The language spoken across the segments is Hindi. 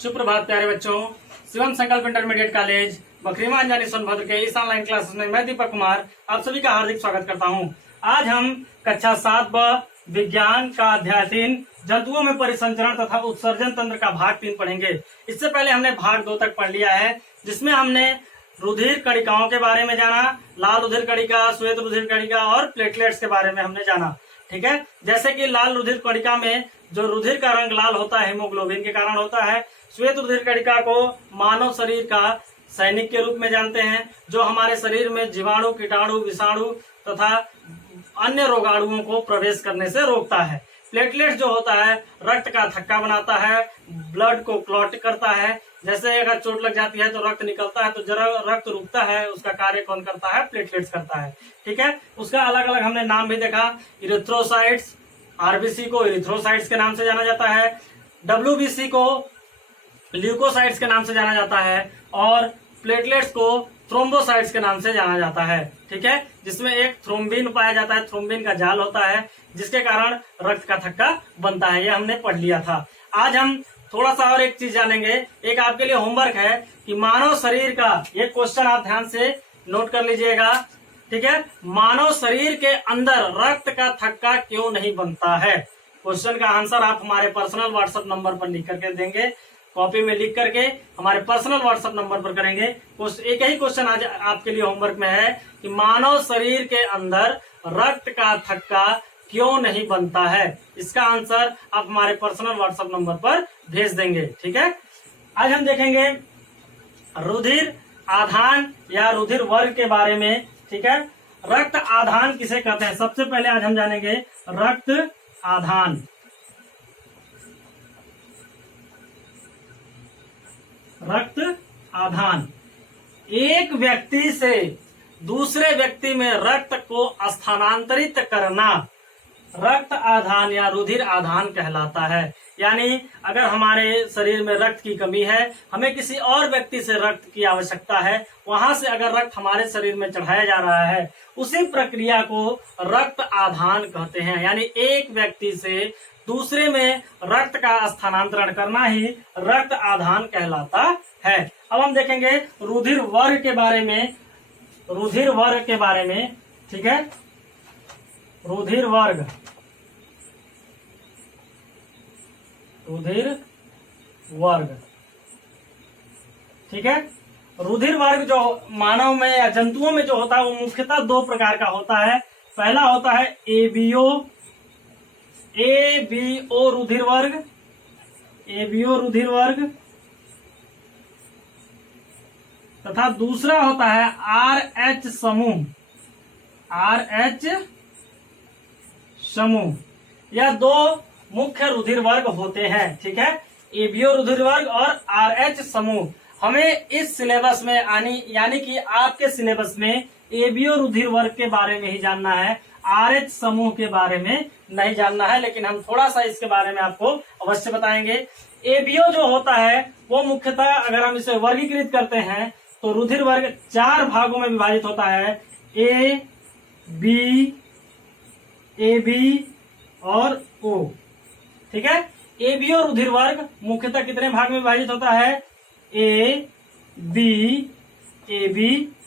सुप्रभात प्यारे बच्चों। शिवम संकल्प इंटरमीडिएट कॉलेज बखरीमा अंजानी सोनभद्र के इस ऑनलाइन क्लासेस में मैं दीपक कुमार आप सभी का हार्दिक स्वागत करता हूं। आज हम कक्षा 7 ब विज्ञान का अध्याय 3 जंतुओं में परिसंचरण तथा उत्सर्जन तंत्र का भाग 3 पढ़ेंगे। इससे पहले हमने भाग 2 तक पढ़ लिया है, जिसमें हमने रुधिर कणिकाओं के बारे में जाना, लाल रुधिर कणिका, श्वेत रुधिर कणिका और प्लेटलेट्स के बारे में हमने जाना। ठीक है, जैसे कि लाल रुधिर कणिका में जो रुधिर का रंग लाल होता है हीमोग्लोबिन के कारण होता है। श्वेत रुधिर कणिका को मानव शरीर का सैनिक के रूप में जानते हैं, जो हमारे शरीर में जीवाणु, कीटाणु, विषाणु तथा अन्य रोगाणुओं को प्रवेश करने से रोकता है। प्लेटलेट्स जो होता है रक्त का थक्का बनाता है, ब्लड को क्लॉट करता है। जैसे अगर चोट लग जाती है तो रक्त निकलता है, तो जरा रक्त रुकता है, उसका कार्य कौन करता है? प्लेटलेट्स करता है। ठीक है, उसका अलग अलग हमने नाम भी देखा। इरिथ्रोसाइट्स, आरबीसी को इरिथ्रोसाइट्स के नाम से जाना जाता है, डब्ल्यूबीसी को ल्यूकोसाइट्स के नाम से जाना जाता है और प्लेटलेट्स को थ्रोम्बोसाइट्स के नाम से जाना जाता है। ठीक है, जिसमें एक थ्रोम्बिन पाया जाता है, थ्रोम्बिन का जाल होता है जिसके कारण रक्त का थक्का बनता है। ये हमने पढ़ लिया था। आज हम थोड़ा सा और एक चीज जानेंगे। एक आपके लिए होमवर्क है कि मानव शरीर का ये क्वेश्चन आप ध्यान से नोट कर लीजिएगा। ठीक है, मानव शरीर के अंदर रक्त का थक्का क्यों नहीं बनता है? क्वेश्चन का आंसर आप हमारे पर्सनल व्हाट्सएप नंबर पर लिख करके देंगे, कॉपी में लिख करके हमारे पर्सनल व्हाट्सएप नंबर पर करेंगे। एक ही क्वेश्चन आज आपके लिए होमवर्क में है कि मानव शरीर के अंदर रक्त का थक्का क्यों नहीं बनता है। इसका आंसर आप हमारे पर्सनल व्हाट्सएप नंबर पर भेज देंगे। ठीक है, आज हम देखेंगे रुधिर आधान या रुधिर वर्ग के बारे में। ठीक है, रक्त आधान किसे कहते हैं? सबसे पहले आज हम जानेंगे रक्त आधान। रक्त आधान एक व्यक्ति से दूसरे व्यक्ति में रक्त को स्थानांतरित करना रक्त आधान या रुधिर आधान कहलाता है। यानी अगर हमारे शरीर में रक्त की कमी है, हमें किसी और व्यक्ति से रक्त की आवश्यकता है, वहां से अगर रक्त हमारे शरीर में चढ़ाया जा रहा है, उसी प्रक्रिया को रक्त आधान कहते हैं। यानी एक व्यक्ति से दूसरे में रक्त का स्थानांतरण करना ही रक्त आधान कहलाता है। अब हम देखेंगे रुधिर वर्ग के बारे में। रुधिर वर्ग के बारे में, ठीक है, रुधिर वर्ग, रुधिर वर्ग। ठीक है, रुधिर वर्ग जो मानव में या जंतुओं में जो होता है वो मुख्यतः 2 प्रकार का होता है। पहला होता है एबीओ रुधिर वर्ग, एबीओ रुधिर वर्ग, तथा दूसरा होता है आरएच समूह, आरएच समूह। यह 2 मुख्य रुधिर वर्ग होते हैं। ठीक है, एबीओ रुधिर वर्ग और आरएच समूह। हमें इस सिलेबस में यानी कि आपके सिलेबस में एबीओ रुधिर वर्ग के बारे में ही जानना है, आरएच समूह के बारे में नहीं जानना है। लेकिन हम थोड़ा सा इसके बारे में आपको अवश्य बताएंगे। एबीओ जो होता है वो मुख्यतः अगर हम इसे वर्गीकृत करते हैं तो रुधिर वर्ग 4 भागों में विभाजित होता है, ए बी और ओ। ठीक है, एबीओ रुधिर वर्ग मुख्यतः कितने भाग में विभाजित होता है? ए बी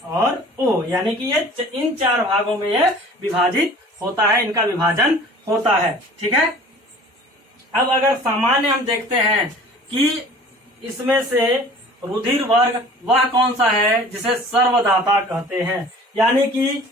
और ओ। यानी कि ये इन 4 भागों में ये विभाजित होता है, इनका विभाजन होता है। ठीक है, अब अगर सामान्य हम देखते हैं कि इसमें से रुधिर वर्ग वह कौन सा है जिसे सर्वदाता कहते हैं, यानी कि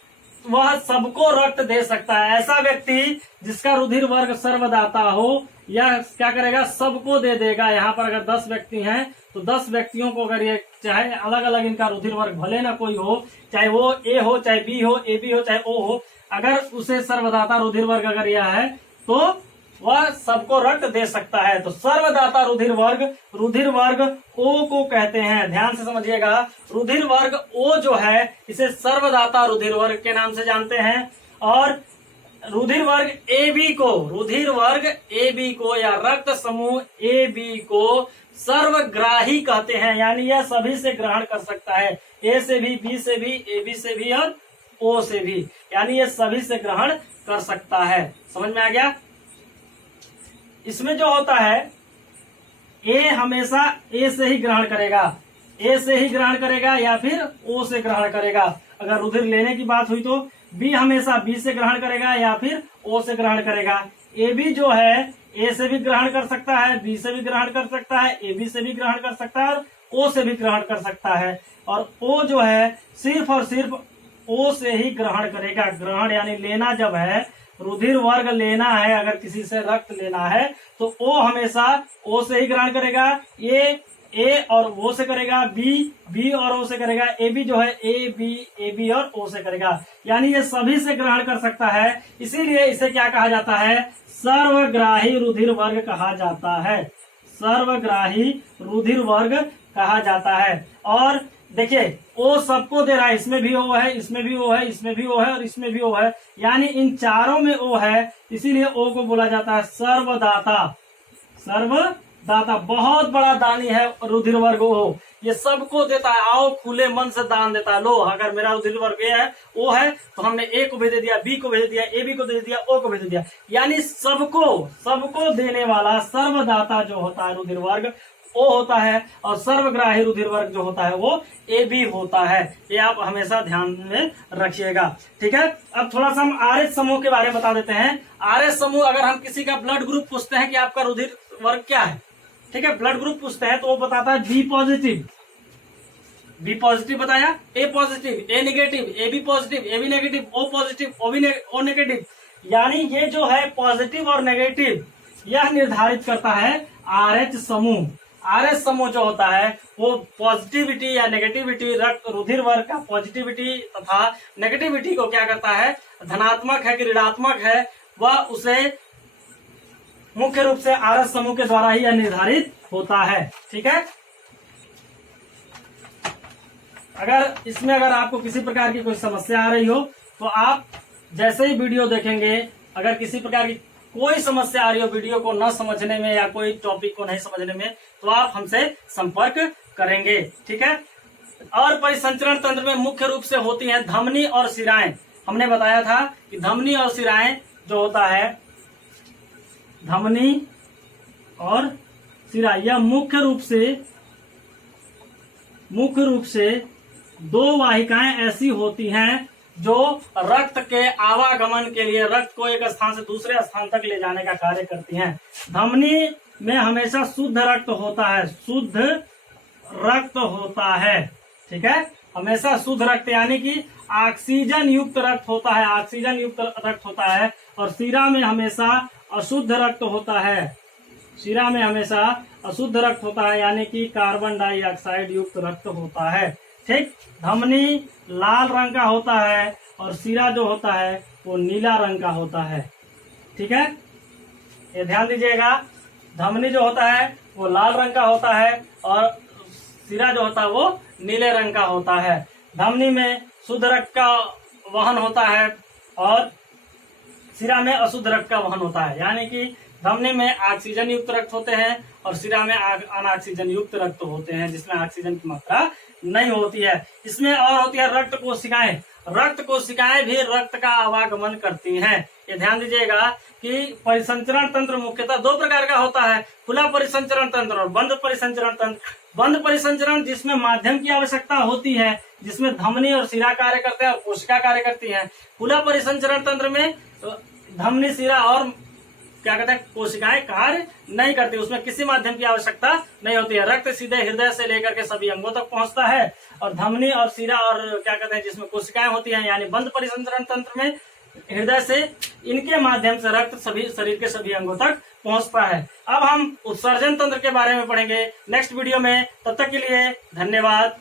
वह सबको रक्त दे सकता है। ऐसा व्यक्ति जिसका रुधिर वर्ग सर्वदाता हो, यह क्या करेगा? सबको दे देगा। यहाँ पर अगर 10 व्यक्ति हैं तो 10 व्यक्तियों को अगर ये चाहे अलग अलग इनका रुधिर वर्ग भले ना कोई हो, चाहे वो ए हो, चाहे बी हो, ए बी हो, चाहे ओ हो, अगर उसे सर्वदाता रुधिर वर्ग अगर यह है तो वह सबको रक्त दे सकता है। तो सर्वदाता रुधिर वर्ग ओ को कहते हैं। ध्यान से समझिएगा, रुधिर वर्ग ओ जो है इसे सर्वदाता रुधिर वर्ग के नाम से जानते हैं। और रुधिर वर्ग ए बी को या रक्त समूह ए बी को सर्वग्राही कहते हैं। यानी यह सभी से ग्रहण कर सकता है, ए से भी, बी से भी, ए बी से भी और ओ से भी। यानी यह सभी से ग्रहण कर सकता है। समझ में आ गया? इसमें जो होता है ए हमेशा ए से ही ग्रहण करेगा, ए से ही ग्रहण करेगा या फिर ओ से ग्रहण करेगा। अगर रुधिर लेने की बात हुई तो बी हमेशा बी से ग्रहण करेगा या फिर ओ से ग्रहण करेगा। ए बी जो है ए से भी ग्रहण कर सकता है, बी से भी ग्रहण कर सकता है, ए बी से भी ग्रहण कर सकता है और ओ से भी ग्रहण कर सकता है। और ओ जो है सिर्फ और सिर्फ ओ से ही ग्रहण करेगा। ग्रहण यानी लेना जब है, रुधिर वर्ग लेना है, अगर किसी से रक्त लेना है तो ओ हमेशा ओ से ही ग्रहण करेगा। ए और ओ से करेगा, बी और ओ से करेगा, ए बी जो है ए बी और ओ से करेगा। यानी ये सभी से ग्रहण कर सकता है, इसीलिए इसे क्या कहा जाता है? सर्वग्राही रुधिर वर्ग कहा जाता है। सर्वग्राही रुधिर वर्ग कहा जाता है। और देखिए ओ सबको दे रहा है, इसमें भी ओ है, इसमें भी ओ है, इसमें भी ओ है और इसमें भी ओ है, यानी इन चारों में ओ है, इसीलिए ओ को बोला जाता है सर्वदाता। सर्वदाता बहुत बड़ा दानी है रुधिर वर्ग ओ, ये सबको देता है। आओ खुले मन से दान देता है। लो अगर मेरा रुधिर वर्ग ए है, ओ है, तो हमने ए को भेज दिया, बी को भेज दिया, ए बी को भेज दिया, ओ को भेज दिया, यानी सबको देने वाला सर्वदाता जो होता है रुधिर वर्ग ओ होता है। और सर्वग्राही रुधिर वर्ग जो होता है वो ए बी होता है। ये आप हमेशा ध्यान में रखिएगा, ठीक है। अब थोड़ा सा हम आरएच समूह के बारे में बता देते हैं। आरएच समूह, अगर हम किसी का ब्लड ग्रुप पूछते हैं कि आपका रुधिर वर्ग क्या है, ठीक है, ब्लड ग्रुप पूछते हैं तो वो बताता है बी पॉजिटिव। बी पॉजिटिव बताया, A positive, A negative, A B positive, A B negative, O positive, O negative. यानी ये जो है पॉजिटिव और नेगेटिव यह निर्धारित करता है आरएच समूह। आरएच समूह जो होता है वो पॉजिटिविटी या नेगेटिविटी, रक्त रुधिर वर्ग का पॉजिटिविटी तथा नेगेटिविटी को क्या करता है, धनात्मक है कि ऋणात्मक है, वह उसे मुख्य रूप से आरएच समूह के द्वारा ही यह निर्धारित होता है, ठीक है। अगर आपको किसी प्रकार की कोई समस्या आ रही हो तो आप जैसे ही वीडियो देखेंगे, अगर किसी प्रकार की कोई समस्या आ रही हो वीडियो को न समझने में या कोई टॉपिक को नहीं समझने में, तो आप हमसे संपर्क करेंगे, ठीक है। और परिसंचरण तंत्र में मुख्य रूप से होती हैं धमनी और शिराएं। हमने बताया था कि धमनी और शिराएं जो होता है, धमनी और शिरा, यह मुख्य रूप से दो वाहिकाएं ऐसी होती हैं जो रक्त के आवागमन के लिए, रक्त को एक स्थान से दूसरे स्थान तक ले जाने का कार्य करती हैं। धमनी में हमेशा शुद्ध रक्त होता है, शुद्ध रक्त होता है, ठीक है, हमेशा शुद्ध रक्त यानी कि ऑक्सीजन युक्त रक्त होता है, ऑक्सीजन युक्त रक्त होता है। और शिरा में हमेशा अशुद्ध रक्त होता है, शिरा में हमेशा अशुद्ध रक्त होता है, यानी कि कार्बन डाइऑक्साइड युक्त रक्त होता है, ठीक। धमनी लाल रंग का होता है और शिरा जो होता है वो नीला रंग का होता है, ठीक है, ये ध्यान दीजिएगा। धमनी जो होता है वो लाल रंग का होता है और शिरा जो होता है वो नीले रंग का होता है। धमनी में शुद्ध रक्त का वहन होता है और शिरा में अशुद्ध रक्त का वहन होता है, यानी कि धमनी में ऑक्सीजन युक्त रक्त होते हैं और शिरा में अनऑक्सीजन युक्त रक्त होते हैं, जिसमें ऑक्सीजन की मात्रा नहीं होती है। इसमें और होती है रक्त कोशिकाएं। रक्त कोशिकाएं भी रक्त का आवागमन करती हैं। ये ध्यान दीजिएगा कि परिसंचरण तंत्र मुख्यतः दो प्रकार का होता है, खुला परिसंचरण तंत्र और बंद परिसंचरण तंत्र। बंद परिसंचरण जिसमें माध्यम की आवश्यकता होती है, जिसमें धमनी और शिरा कार्य करते हैं और कोशिका कार्य करती है। खुला परिसंचरण तंत्र में धमनी, शिरा और क्या कहते हैं कोशिकाएं कार्य नहीं करती, उसमें किसी माध्यम की आवश्यकता नहीं होती है। रक्त सीधे हृदय से लेकर के सभी अंगों तक पहुंचता है। और धमनी और शिरा और क्या कहते हैं जिसमें कोशिकाएं होती हैं, यानी बंद परिसंचरण तंत्र में हृदय से, इनके माध्यम से रक्त सभी शरीर के सभी अंगों तक पहुंचता है। अब हम उत्सर्जन तंत्र के बारे में पढ़ेंगे नेक्स्ट वीडियो में। तब तक के लिए धन्यवाद।